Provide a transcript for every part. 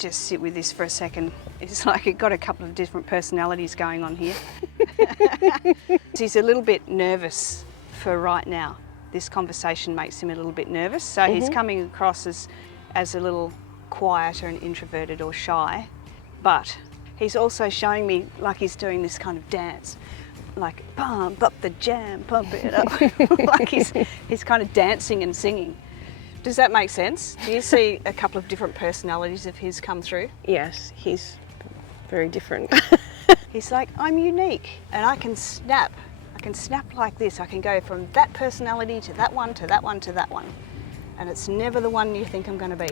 just sit with this for a second. It's like it got a couple of different personalities going on here. He's a little bit nervous for right now. This conversation makes him a little bit nervous. So he's coming across as a little quieter and introverted or shy. But he's also showing me like he's doing this kind of dance. Like pump up the jam, pump it up. Like he's kind of dancing and singing. Does that make sense? Do you see a couple of different personalities of his come through? Yes, he's very different. He's like, I'm unique and I can snap. I can snap like this. I can go from that personality to that one, to that one, to that one. And it's never the one you think I'm going to be.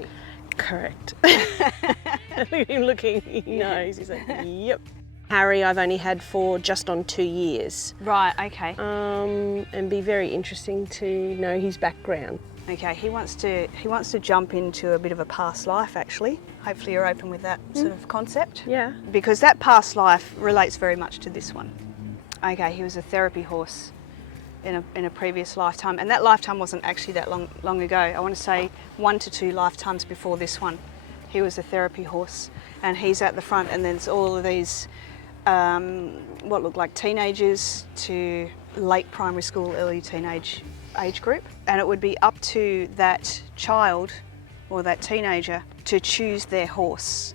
Correct. Look at him looking, he knows. He's like, yep. Harry I've only had for just on 2 years. Right, okay. And be very interesting to know his background. Okay, he wants to jump into a bit of a past life actually. Hopefully you're open with that sort of concept. Yeah. Because that past life relates very much to this one. Okay, he was a therapy horse in a previous lifetime, and that lifetime wasn't actually that long ago. I want to say 1 to 2 lifetimes before this one. He was a therapy horse, and he's at the front, and there's all of these what look like teenagers to late primary school, early teenage age group, and it would be up to that child or that teenager to choose their horse.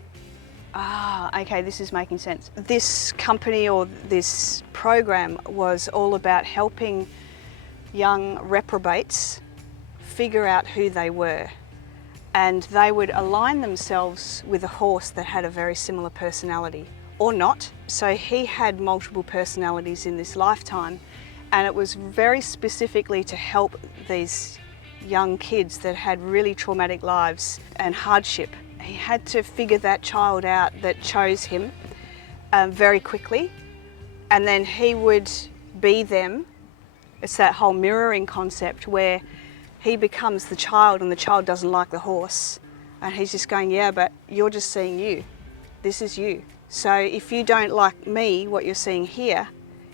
Ah, okay, this is making sense. This company or this program was all about helping young reprobates figure out who they were, and they would align themselves with a horse that had a very similar personality or not. So he had multiple personalities in this lifetime, and it was very specifically to help these young kids that had really traumatic lives and hardship. He had to figure that child out that chose him very quickly, and then he would be them. It's that whole mirroring concept where he becomes the child and the child doesn't like the horse, and he's just going, yeah, but you're just seeing you. This is you. So if you don't like me, what you're seeing here,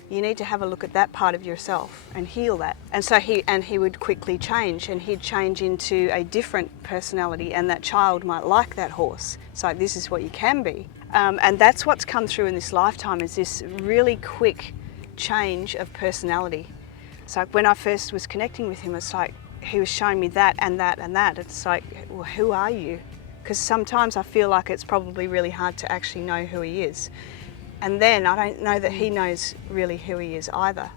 you need to have a look at that part of yourself and heal that. And so he would quickly change, and he'd change into a different personality, and that child might like that horse. It's like, this is what you can be. And that's what's come through in this lifetime, is this really quick change of personality. So when I first was connecting with him, it's like he was showing me that and that and that. It's like, well, who are you? Because sometimes I feel like it's probably really hard to actually know who he is. And then I don't know that he knows really who he is either.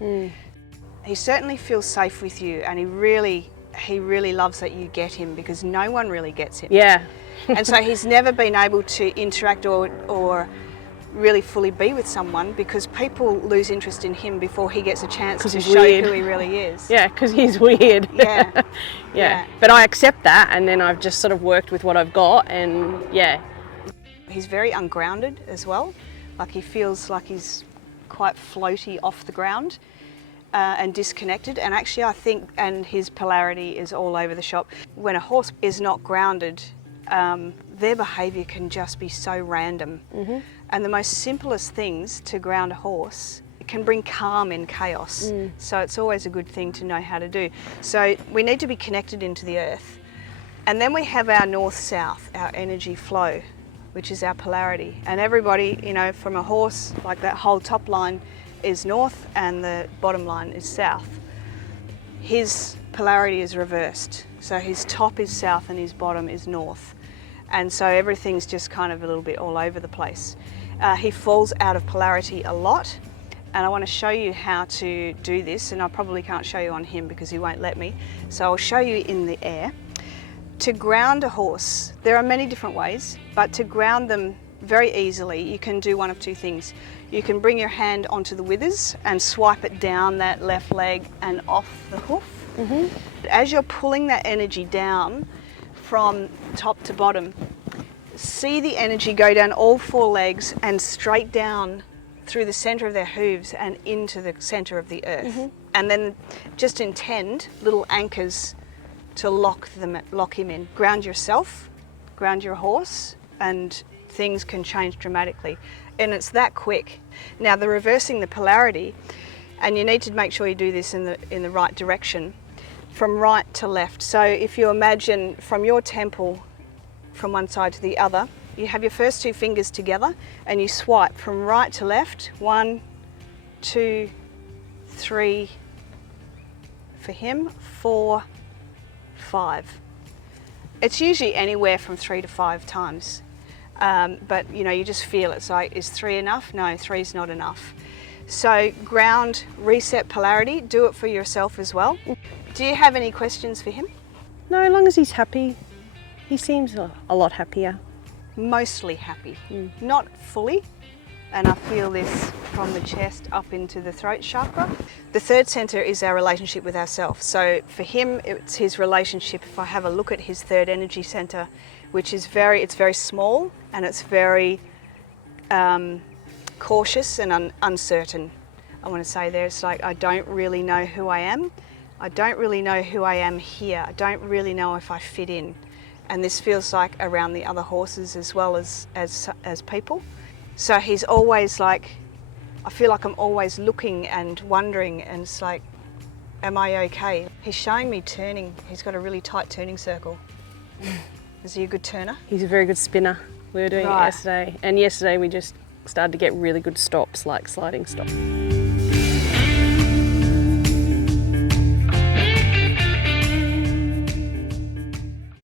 He certainly feels safe with you, and he really loves that you get him, because no one really gets him. Yeah. And so he's never been able to interact or really fully be with someone, because people lose interest in him before he gets a chance to show who he really is. Yeah, because he's weird. Yeah. Yeah. But I accept that, and then I've just sort of worked with what I've got, and yeah. He's very ungrounded as well. Like he feels like he's quite floaty off the ground and disconnected. And actually I think, and his polarity is all over the shop. When a horse is not grounded, their behaviour can just be so random. And the most simplest things to ground a horse can bring calm in chaos. So it's always a good thing to know how to do. So we need to be connected into the earth. And then we have our north-south, our energy flow, which is our polarity. And everybody, you know, from a horse, like that whole top line is north and the bottom line is south. His polarity is reversed. So his top is south and his bottom is north. And so everything's just kind of a little bit all over the place. He falls out of polarity a lot, and I want to show you how to do this, and I probably can't show you on him because he won't let me. So I'll show you in the air. To ground a horse, there are many different ways, but to ground them very easily, you can do one of two things. You can bring your hand onto the withers and swipe it down that left leg and off the hoof. As you're pulling that energy down from top to bottom, see the energy go down all 4 legs and straight down through the centre of their hooves and into the centre of the earth. And then just intend little anchors to lock him in. Ground yourself, ground your horse, and things can change dramatically. And it's that quick. Now, the reversing the polarity, and you need to make sure you do this in the right direction, from right to left. So if you imagine from your temple from one side to the other, You have your first two fingers together and you swipe from right to left. 1, 2, 3 for him, 4, 5. It's usually anywhere from 3 to 5 times. But you know, you just feel it's like, is 3 enough? No, 3 is not enough. So ground, reset polarity, do it for yourself as well. Do you have any questions for him? No, as long as he's happy. He seems a lot happier. Mostly happy, not fully. And I feel this from the chest up into the throat chakra. The third center is our relationship with ourselves. So for him, it's his relationship. If I have a look at his third energy center, which is it's very small and it's very cautious and uncertain. I want to say there, it's like, I don't really know who I am. I don't really know who I am here. I don't really know if I fit in. And this feels like around the other horses as well as people. So he's always like, I feel like I'm always looking and wondering, and it's like, am I okay? He's showing me turning. He's got a really tight turning circle. Is he a good turner? He's a very good spinner. We were doing it yesterday, and yesterday we just started to get really good stops, like sliding stops.